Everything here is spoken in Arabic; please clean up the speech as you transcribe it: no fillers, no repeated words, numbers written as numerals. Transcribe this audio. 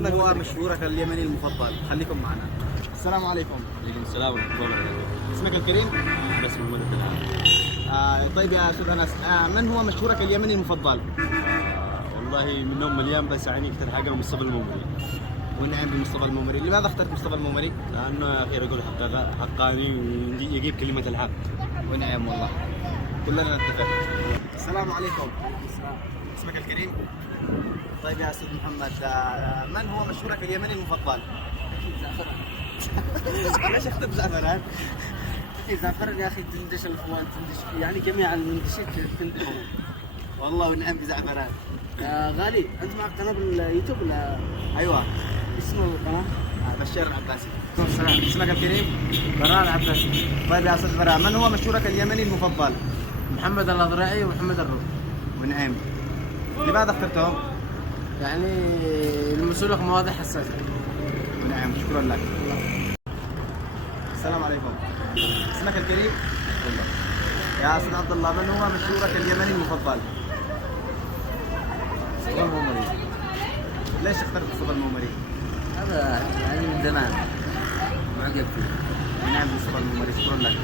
من هو مشهورك اليمني المفضل؟ خليكم معنا. السلام عليكم. عليكم السلام ورحمة الله وبركاته. اسمك الكريم؟ بس محمد عبد العال. طيب يا أستاذ أنس، من هو مشهورك اليمني المفضل؟ والله منهم مليان بس يعني أكثر حاجة مصطفى المومري. ونعم بمصطفى المومري. لماذا اخترت مصطفى المومري؟ لأنه يا أخي رجل حقاني ويجيب كلمة الحق. ونعم والله، كلنا نتفق. السلام عليكم. اسمك الكريم؟ طيب يا أستاذ محمد، من هو مشهورك اليمني المفضل؟ زعفران. ليش اخترت زعفران؟ زعفران يا اخي تندش الاخوان، تندش يعني جميع المندشين تندشهم. والله ونعم بزعفران. يا غالي انت معك قناه باليوتيوب ولا؟ أيوه. اسم القناه؟ بشار العباسي. السلام. اسمك الكريم؟ براء العباسي. طيب يا أستاذ براء، من هو مشهورك اليمني المفضل؟ محمد الاضرعي ومحمد الروح. ونعم. لماذا اخترتهم؟ يعني المسؤول لك مواضيع حساسه. ونعم، شكرا لك. السلام عليكم. اسمك الكريم؟ والله. يا أستاذ عبد الله، من هو مشهورك اليمني المفضل؟ مصطفى المومري. ليش اخترت مصطفى المومري؟ هذا يعني من زمان معجب فيه. ونعم مصطفى المومري، شكرا لك.